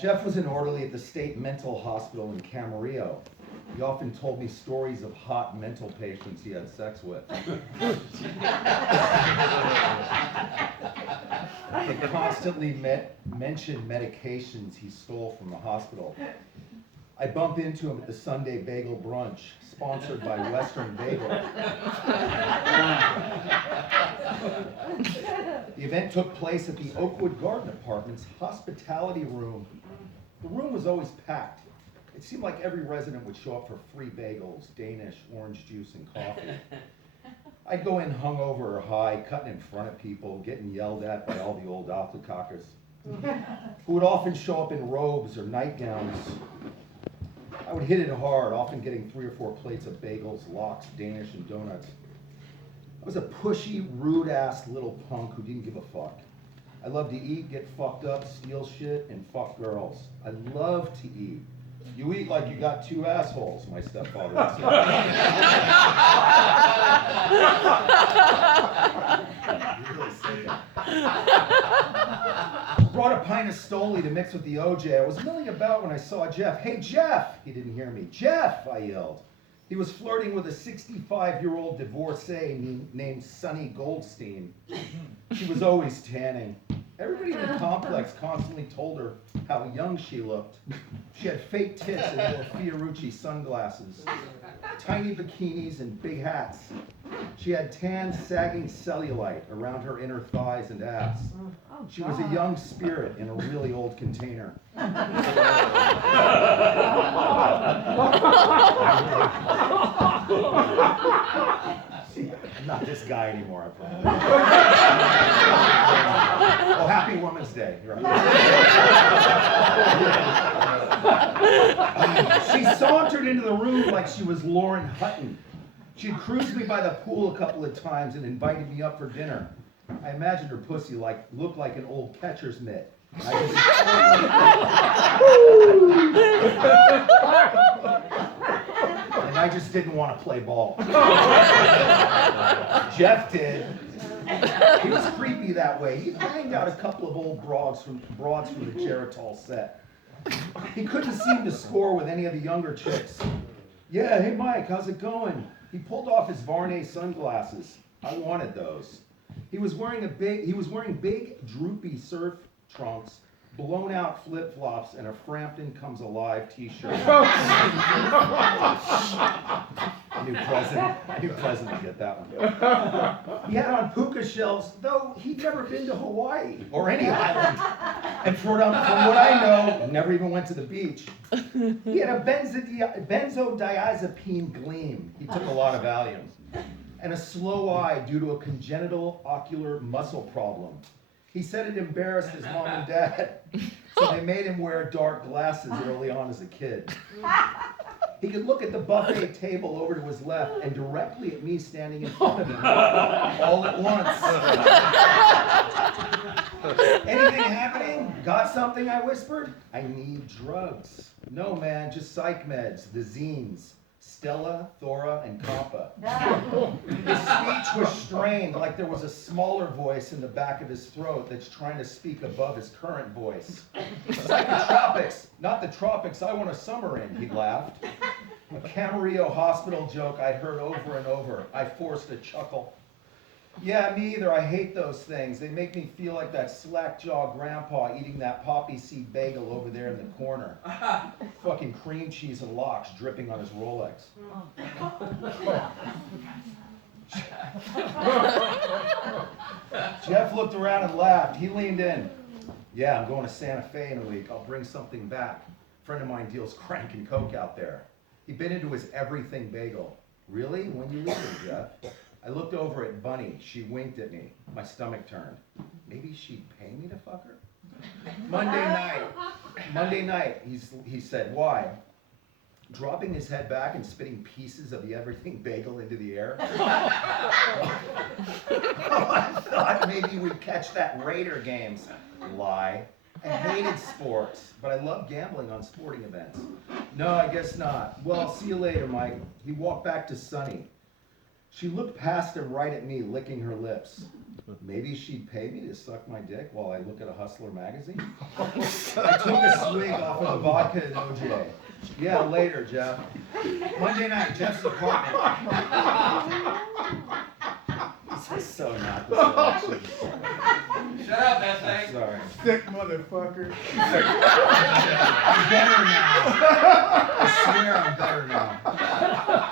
Jeff was an orderly at the state mental hospital in Camarillo. He often told me stories of hot mental patients he had sex with. He constantly mentioned medications he stole from the hospital. I bump into him at the Sunday Bagel Brunch, sponsored by Western Bagel. The event took place at the Oakwood Garden Apartments hospitality room. The room was always packed. It seemed like every resident would show up for free bagels, Danish, orange juice, and coffee. I'd go in hungover or high, cutting in front of people, getting yelled at by all the old alcocockers, who would often show up in robes or nightgowns. I would hit it hard, often getting 3 or 4 plates of bagels, lox, Danish, and donuts. I was a pushy, rude-ass little punk who didn't give a fuck. I loved to eat, get fucked up, steal shit, and fuck girls. I love to eat. You eat like you got 2 assholes, my stepfather would say. He really said that. Brought a pint of Stoli to mix with the OJ. I was milling about when I saw Jeff. Hey, Jeff! He didn't hear me. Jeff! I yelled. He was flirting with a 65-year-old divorcee named Sunny Goldstein. She was always tanning. Everybody in the complex constantly told her how young she looked. She had fake tits and wore Fiorucci sunglasses, tiny bikinis and big hats. She had tan, sagging cellulite around her inner thighs and ass. She was a young spirit in a really old container. See, I'm not this guy anymore, I promise. Oh, happy Women's Day. You're right. She sauntered into the room like she was Lauren Hutton. She'd cruised me by the pool a couple of times and invited me up for dinner. I imagined her pussy looked like an old catcher's mitt. And I just didn't want to play ball. Jeff did. He was creepy that way. He banged out a couple of old broads from the Geritol set. He couldn't seem to score with any of the younger chicks. Yeah, hey Mike, how's it going? He pulled off his Varney sunglasses. I wanted those. He was wearing big, droopy surf trunks, blown out flip-flops, and a Frampton Comes Alive t-shirt. I knew President would get that one. He had on puka shells, though he'd never been to Hawaii or any island. And from what I know, never even went to the beach. He had a benzodiazepine gleam. He took a lot of Valium. And a slow eye due to a congenital ocular muscle problem. He said it embarrassed his mom and dad, so they made him wear dark glasses early on as a kid. He could look at the buffet table over to his left and directly at me standing in front of him, all at once. Anything happening? Got something, I whispered. I need drugs. No, man, just psych meds, the zines. Stella, Thora, and Compa. His speech was strained, like there was a smaller voice in the back of his throat that's trying to speak above his current voice. Psychotropics, not the tropics I want to summer in, he laughed. A Camarillo hospital joke I'd heard over and over. I forced a chuckle. Yeah, me either. I hate those things. They make me feel like that slack-jawed grandpa eating that poppy seed bagel over there in the corner. Fucking cream cheese and lox dripping on his Rolex. Jeff looked around and laughed. He leaned in. Yeah, I'm going to Santa Fe in a week. I'll bring something back. A friend of mine deals crank and coke out there. He bit into his everything bagel. Really? When you leaving, Jeff? I looked over at Bunny. She winked at me. My stomach turned. Maybe she'd pay me to fuck her? Monday night, he said, why? Dropping his head back and spitting pieces of the everything bagel into the air. I thought maybe we'd catch that Raider games. Lie. I hated sports, but I loved gambling on sporting events. No, I guess not. Well, see you later, Mike. He walked back to Sunny. She looked past him right at me, licking her lips. Maybe she'd pay me to suck my dick while I look at a Hustler magazine? I took a swig off of the vodka and OJ. Yeah, later, Jeff. Monday night, Jeff's apartment. This is so not the selection. Shut up, that I'm thing. sorry. Sick motherfucker. I'm better now. I swear I'm better now.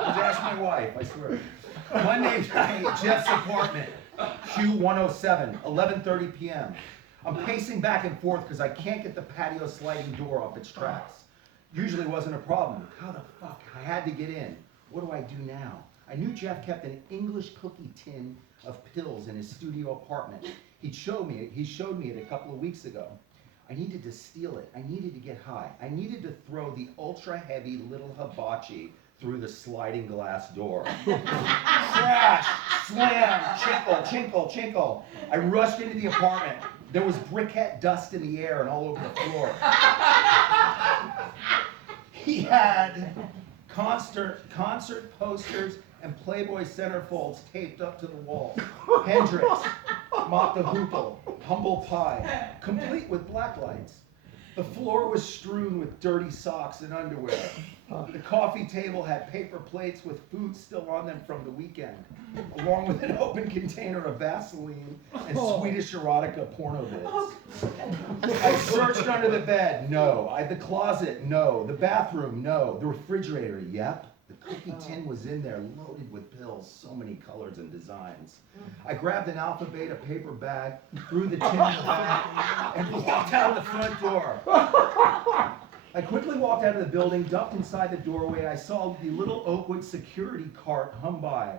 Just ask my wife, I swear. Monday night, Jeff's apartment. Q107, 11:30 p.m. I'm pacing back and forth because I can't get the patio sliding door off its tracks. Usually wasn't a problem. How the fuck? I had to get in. What do I do now? I knew Jeff kept an English cookie tin of pills in his studio apartment. He showed me it a couple of weeks ago. I needed to steal it. I needed to get high. I needed to throw the ultra heavy little hibachi through the sliding glass door. Crash, slam, chinkle, chinkle, chinkle. I rushed into the apartment. There was briquette dust in the air and all over the floor. He had concert posters and Playboy centerfolds taped up to the wall. Hendrix, Mott the Hoople, Humble Pie, complete with blacklights. The floor was strewn with dirty socks and underwear. The coffee table had paper plates with food still on them from the weekend, along with an open container of Vaseline and Swedish erotica porno bits. I searched under the bed, no. The closet, no. The bathroom, no. The refrigerator, yep. The cookie tin was in there, loaded with pills, so many colors and designs. I grabbed an Alpha Beta paper bag, threw the tin in the bag, and walked out the front door. I quickly walked out of the building, ducked inside the doorway. I saw the little Oakwood security cart hum by.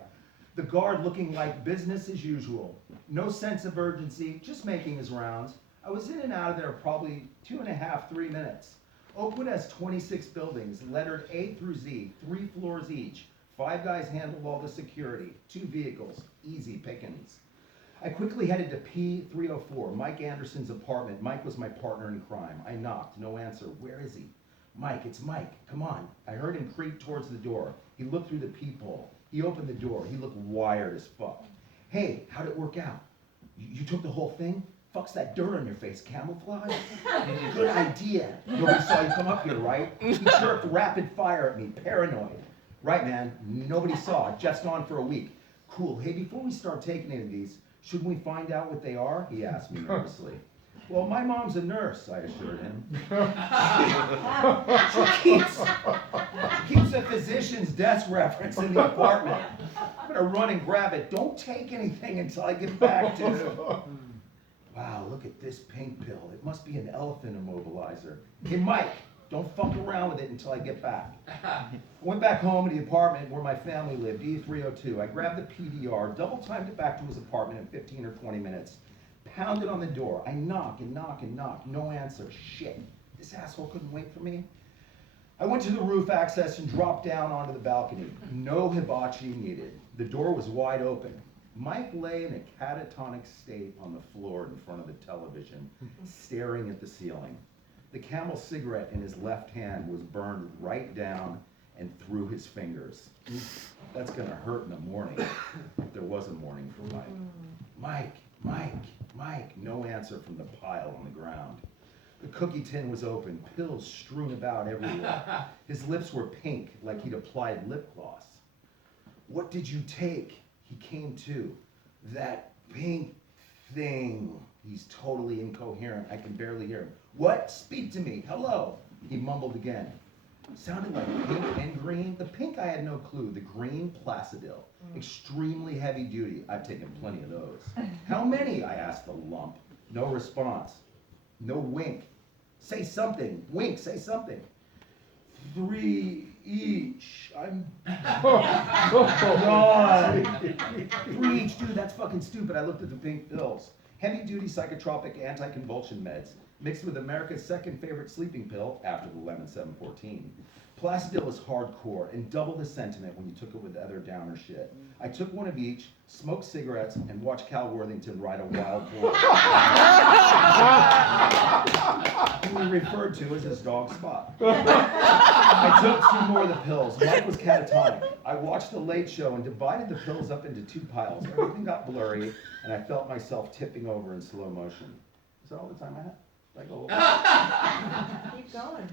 The guard looking like business as usual. No sense of urgency, just making his rounds. I was in and out of there probably 2.5, 3 minutes. Oakwood has 26 buildings, lettered A through Z, 3 floors each. 5 guys handled all the security, 2 vehicles, easy pickings. I quickly headed to P304, Mike Anderson's apartment. Mike was my partner in crime. I knocked, no answer. Where is he? Mike, it's Mike, come on. I heard him creep towards the door. He looked through the peephole. He opened the door. He looked wired as fuck. Hey, how'd it work out? You took the whole thing? Fuck's that dirt on your face, camouflage? Good idea. Nobody saw you come up here, right? He chirped rapid fire at me, paranoid. Right, man, nobody saw. Jeff's gone for a week. Cool, hey, before we start taking any of these, should we find out what they are? He asked me nervously. Well, my mom's a nurse, I assured him. She keeps a physician's desk reference in the apartment. I'm gonna run and grab it. Don't take anything until I get back to it. Wow, look at this pink pill. It must be an elephant immobilizer. Hey, Mike, don't fuck around with it until I get back. I went back home to the apartment where my family lived, E302. I grabbed the PDR, double-timed it back to his apartment in 15 or 20 minutes. Pounded on the door. I knock and knock and knock. No answer. Shit. This asshole couldn't wait for me. I went to the roof access and dropped down onto the balcony. No hibachi needed. The door was wide open. Mike lay in a catatonic state on the floor in front of the television, staring at the ceiling. The Camel cigarette in his left hand was burned right down and through his fingers. That's gonna hurt in the morning, if there was a morning for Mike. Mike, Mike, Mike, no answer from the pile on the ground. The cookie tin was open, pills strewn about everywhere. His lips were pink, like he'd applied lip gloss. What did you take? He came to. That pink thing. He's totally incoherent. I can barely hear him. What? Speak to me. Hello. He mumbled again. Sounded like pink and green. The pink I had no clue. The green, Placidil. Extremely heavy duty. I've taken plenty of those. How many? I asked the lump. No response. No wink. Say something. Wink, say something. 3 each. I'm gone. 3 each, dude, that's fucking stupid. I looked at the pink pills. Heavy duty psychotropic anti-convulsion meds, mixed with America's second favorite sleeping pill after the Lemon 714. Placidil is hardcore and double the sentiment when you took it with other downer shit. I took one of each, smoked cigarettes, and watched Cal Worthington ride a wild horse. Who we referred to as his dog Spot. I took 2 more of the pills. Mike was catatonic. I watched The Late Show and divided the pills up into 2 piles. Everything got blurry, and I felt myself tipping over in slow motion. Is that all the time I have? Did I go over? Keep going.